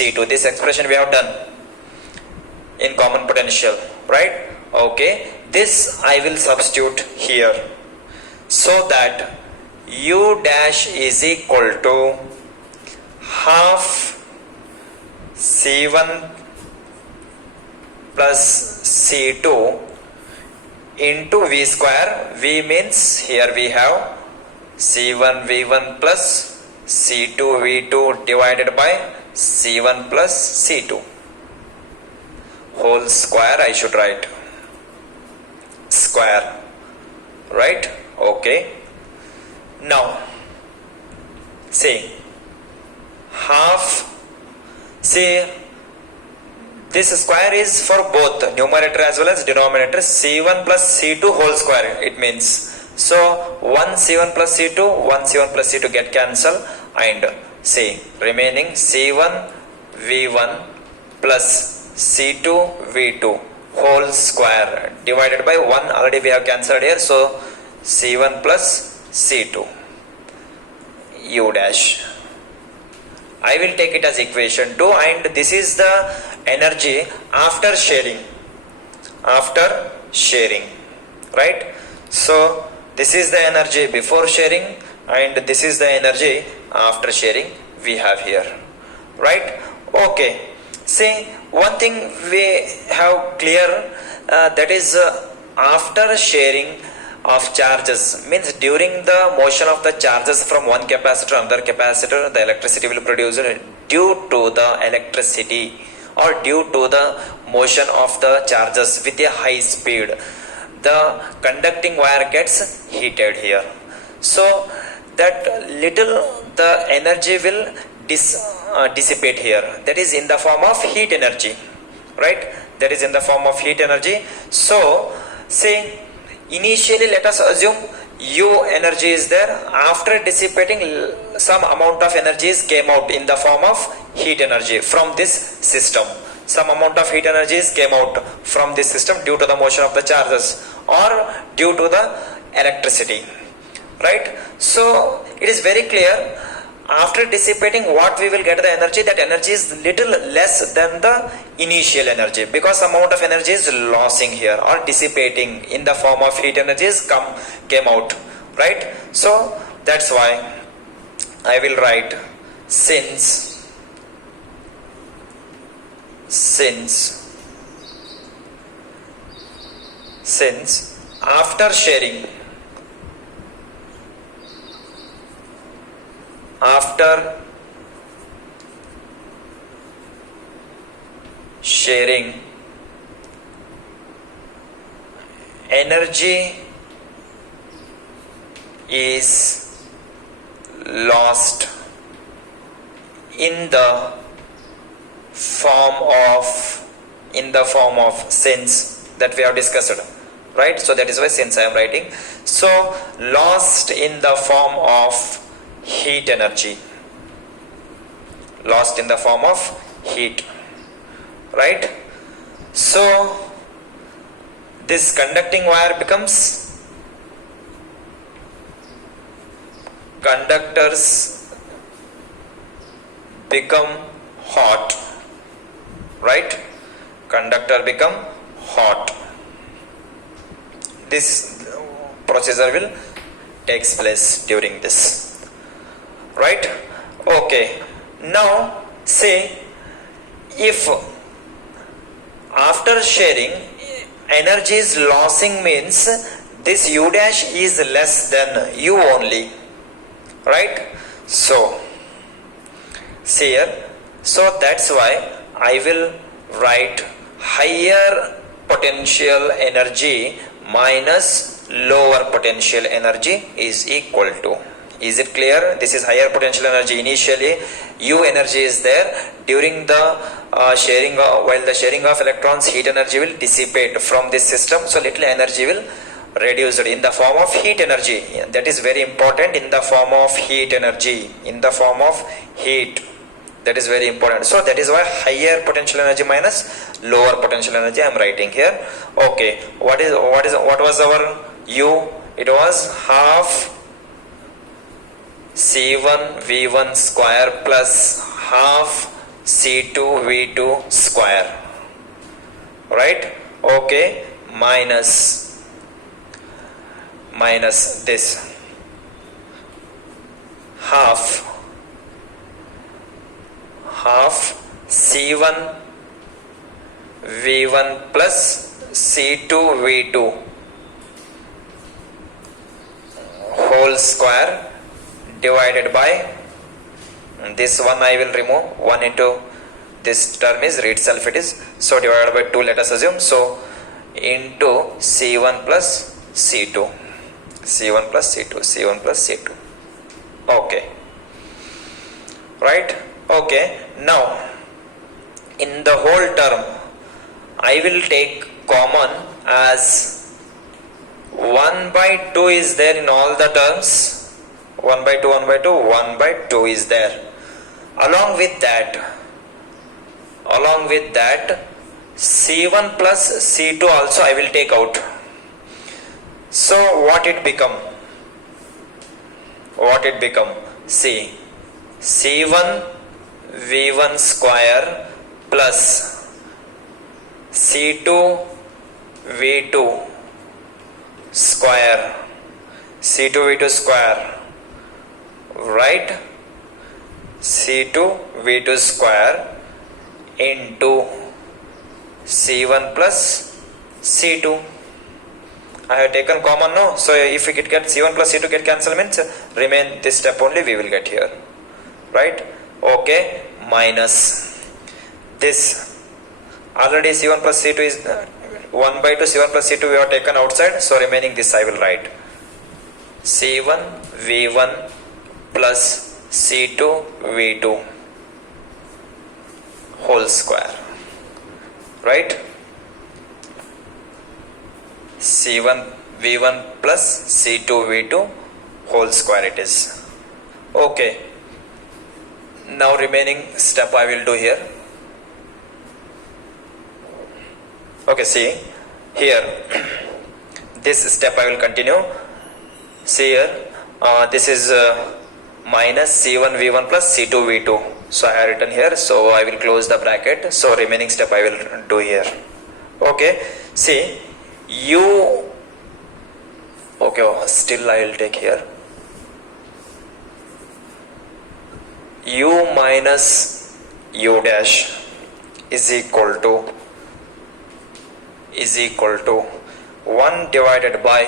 C2. This expression we have done in common potential, right? Okay, this I will substitute here, so that U dash is equal to half C1 plus C2 into V square. V means here we have C1 V1 plus C2 V2 divided by C1 plus C2 whole square. I should write square, right? Okay, now see half, see this square is for both numerator as well as denominator. C1 plus C2 whole square it means. So 1 C1 plus C2, 1 C1 plus C2 get cancelled, and see remaining C1 V1 plus C2 V2 whole square divided by 1. Already we have cancelled here, so C1 plus C2 U dash. I will take it as equation 2, and this is the energy after sharing, right? So this is the energy before sharing, and this is the energy after sharing we have here, right? Okay, see one thing we have clear, that is after sharing of charges means during the motion of the charges from one capacitor to another capacitor, the electricity will produce due to the electricity or due to the motion of the charges with a high speed. The conducting wire gets heated here, so that little the energy will dissipate here, that is in the form of heat energy, right? That is in the form of heat energy. So say initially let us assume U energy is there. After dissipating, some amount of energies came out in the form of heat energy from this system. Some amount of heat energies came out from this system due to the motion of the charges or due to the electricity, right? So it is very clear, after dissipating what we will get the energy, that energy is little less than the initial energy, because amount of energy is losing here or dissipating in the form of heat energies came out, right? So that's why I will write since after sharing energy is lost in the form of since that we have discussed, right? So that is why since I am writing. So lost in the form of heat energy, lost in the form of heat, right? So this conducting wire becomes, conductors become hot, right? Conductor become hot. This procedure will takes place during this, right? Okay, now say if after sharing energy is losing means this U dash is less than U only, right? So see here, so that's why I will write higher potential energy minus lower potential energy is equal to. Is it clear? This is higher potential energy. Initially U energy is there. During the sharing, while the sharing of electrons, heat energy will dissipate from this system, so little energy will reduce in the form of heat energy. That is very important, in the form of heat energy, in the form of heat. That is very important. So that is why higher potential energy minus lower potential energy I am writing here. Okay, what was our U? It was half C1 V1 square plus half C2 V2 square, right? Okay, minus this half C1 V1 plus C2 V2 whole square divided by this one. I will remove 1 into this term is itself it is, so divided by 2, let us assume, so into C1 plus C2, C1 plus C2, C1 plus C2. Okay, right? Okay, now in the whole term I will take common as 1 by 2 is there in all the terms. 1 by 2, 1 by 2, 1 by 2 is there. Along with that C1 plus C2 also I will take out. So what it become? See, C1 V1 square plus C2 V2 square, C2 V2 square, right? C2 V2 square into C1 plus C2. I have taken common now, so if we get C1 plus C2 get cancelled means remain this step only we will get here, right? Okay, minus this already C1 plus C2 is 1 by 2 C1 plus C2 we have taken outside, so remaining this I will write C1 V1 plus C2 V2 whole square, right? C1 V1 plus C2 V2 whole square it is. Okay, now remaining step I will do here. Okay, see here this step I will continue. See here this is minus C1 V1 plus C2 V2, so I have written here, so I will close the bracket, so remaining step I will do here. Okay, see U, okay, still I will take here U minus U dash is equal to 1 divided by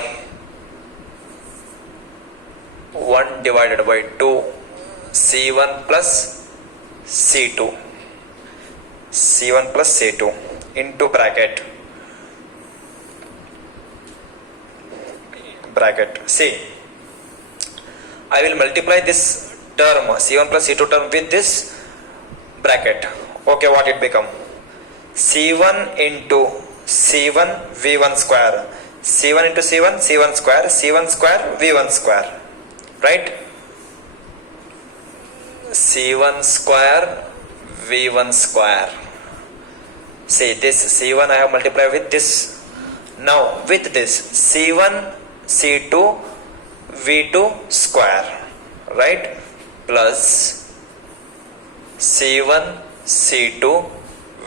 2 C1 plus C2 into bracket. See, I will multiply this term C1 plus C2 term with this bracket. Okay, what it become? C1 into C1 V1 square, C1 into C1 C1 square, C1 square V1 square, right? C1 square V1 square. See, this C1 I have multiplied with this. Now with this C1 C2 V2 square, right? Plus C1 C2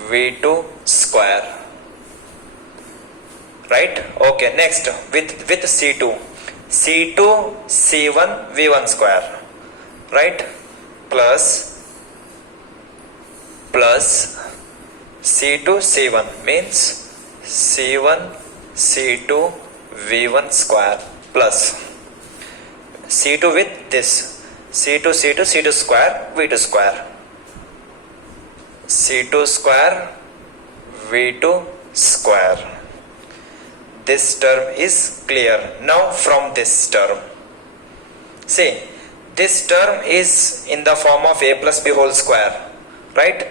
V2 square, right? Okay, next with C2 C1 V1 square, right? Plus C2 C1 means C1 C2 V1 square plus C2 with this C2 square V2 square, C2 square V2 square. This term is clear. Now from this term, see, this term is in the form of a plus b whole square, right?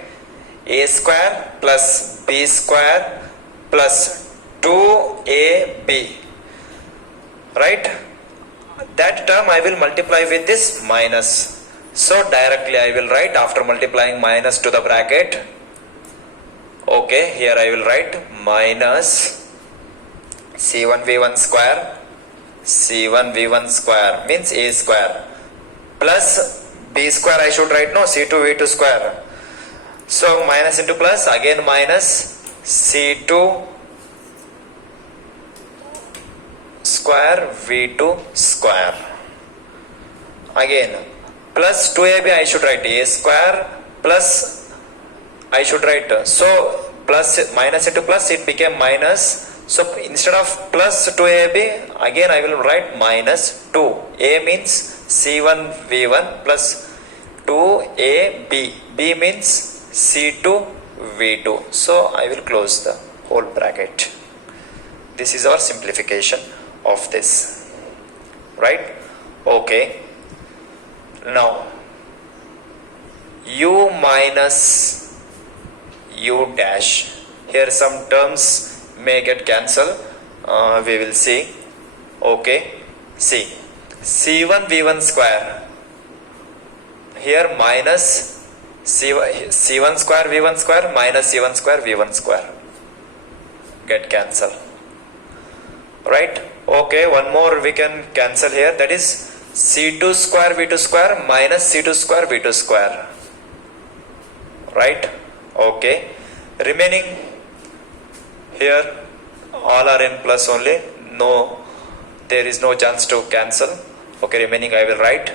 A square plus b square plus 2ab, right? That term I will multiply with this minus, so directly I will write after multiplying minus to the bracket. Okay, here I will write minus C1 V1 square means a square plus b square I should write, no, C2 V2 square So minus into plus, again minus C2 square V2 square. Again plus 2AB I should write A square plus I should write, so plus minus into plus it became minus. So instead of plus 2AB, again I will write minus 2. A means C1 V1 plus 2AB. B means C2 V2. So I will close the whole bracket. This is our simplification of this. Right? Okay. Now U minus U dash. Here some terms may get cancelled. We will see. Okay. See. C1 V1 square. Here minus C1 square V1 square minus C1 square V1 square. Get cancelled. Right? Okay. One more we can cancel here. That is C2 square V2 square minus C2 square V2 square. Right? Okay. Remaining here all are in plus only. No, there is no chance to cancel. Okay, remaining I will write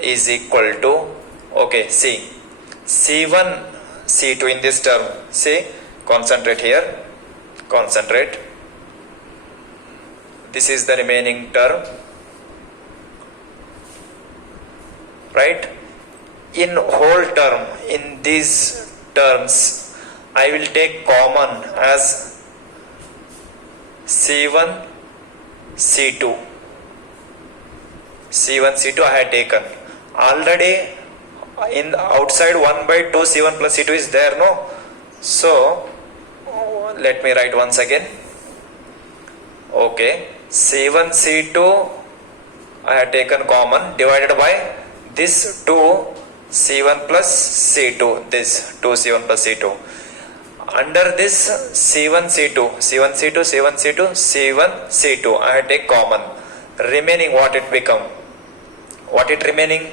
is equal to, okay, see, C1 C2 in this term. See, concentrate here, concentrate. This is the remaining term. Right? In whole term, in these terms, I will take common as C1 C2. C1 C2 I had taken. Already in outside 1 by 2 C1 plus C2 is there, no? So let me write once again. Okay, C1 C2 I had taken common divided by this 2 C1 plus C2, this 2 C1 plus C2. Under this C1 C2, C1 C2, C1 C2, C1 C2, I take common. Remaining what it become? What it remaining?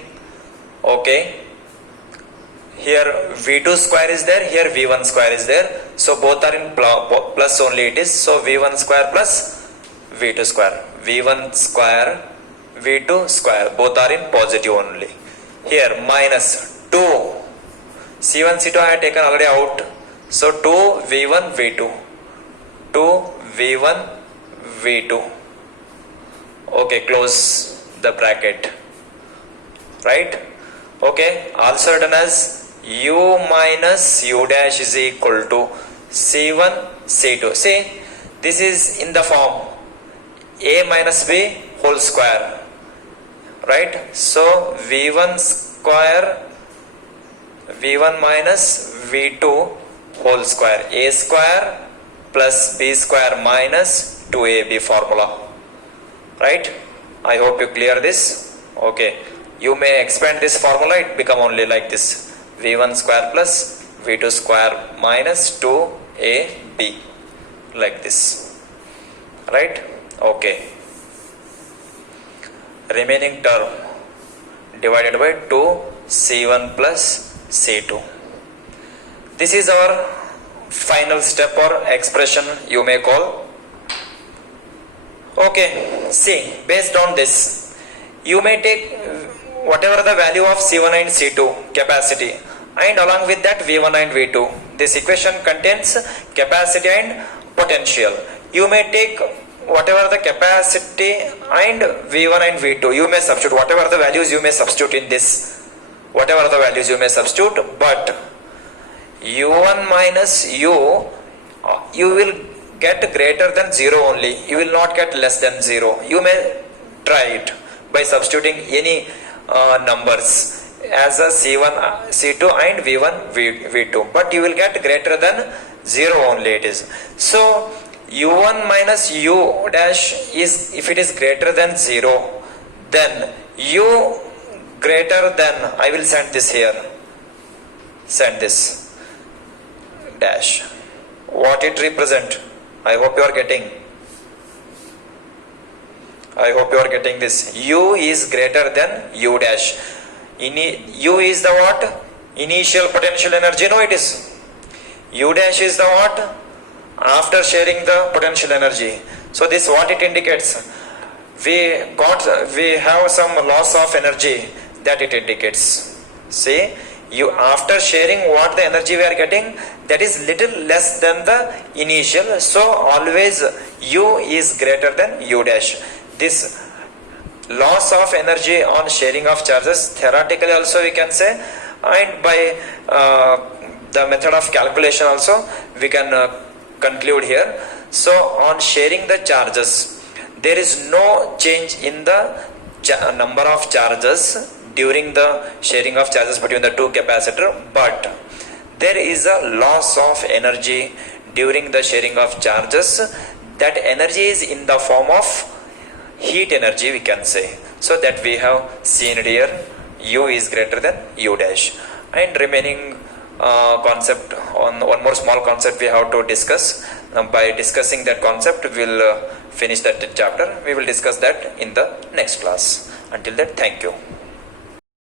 Okay. Here V2 square is there, here V1 square is there. So both are in plus only it is. So V1 square plus V2 square. V1 square, V2 square. Both are in positive only. Here minus 2. C1 C2 I have taken already out. So 2 V1 V2. 2 V1 V2. Okay, close the bracket. Right? Okay, also written as U minus U dash is equal to C1 C2. See, this is in the form A minus B whole square. Right? So V1 square, V1 minus V2 whole square. A square plus B square minus 2AB formula. Right? I hope you clear this. Okay. You may expand this formula, it become only like this. V1 square plus V2 square minus 2AB. Like this. Right? Okay. Remaining term divided by 2 C1 plus C2. This is our final step or expression you may call. Okay, see, based on this, you may take whatever the value of C1 and C2 capacity and along with that V1 and V2. This equation contains capacity and potential. You may take whatever the capacity and V1 and V2. You may substitute whatever the values you may substitute in this. Whatever the values you may substitute, but U1 minus U, you will get greater than 0 only. You will not get less than 0. You may try it by substituting any numbers as a C1, C2 and V1, V2. But you will get greater than 0 only it is. So U1 minus U dash is, if it is greater than 0, then U greater than, I will send this here. Send this dash. What it represent? I hope you are getting. I hope you are getting this. U is greater than U dash. U is the what? initial potential energy? No, it is. U dash is the what? After sharing the potential energy. So this what it indicates? We have some loss of energy that it indicates. See, you after sharing what the energy we are getting, that is little less than the initial. So always U is greater than U dash. This loss of energy on sharing of charges, theoretically also we can say, and by the method of calculation also we can conclude here. So on sharing the charges, there is no change in the number of charges during the sharing of charges between the two capacitor, but there is a loss of energy during the sharing of charges. That energy is in the form of heat energy, we can say. So that we have seen here, U is greater than U dash. And remaining concept, on one more small concept we have to discuss. By discussing that concept, we will finish that chapter. We will discuss that in the next class. Until that, thank you.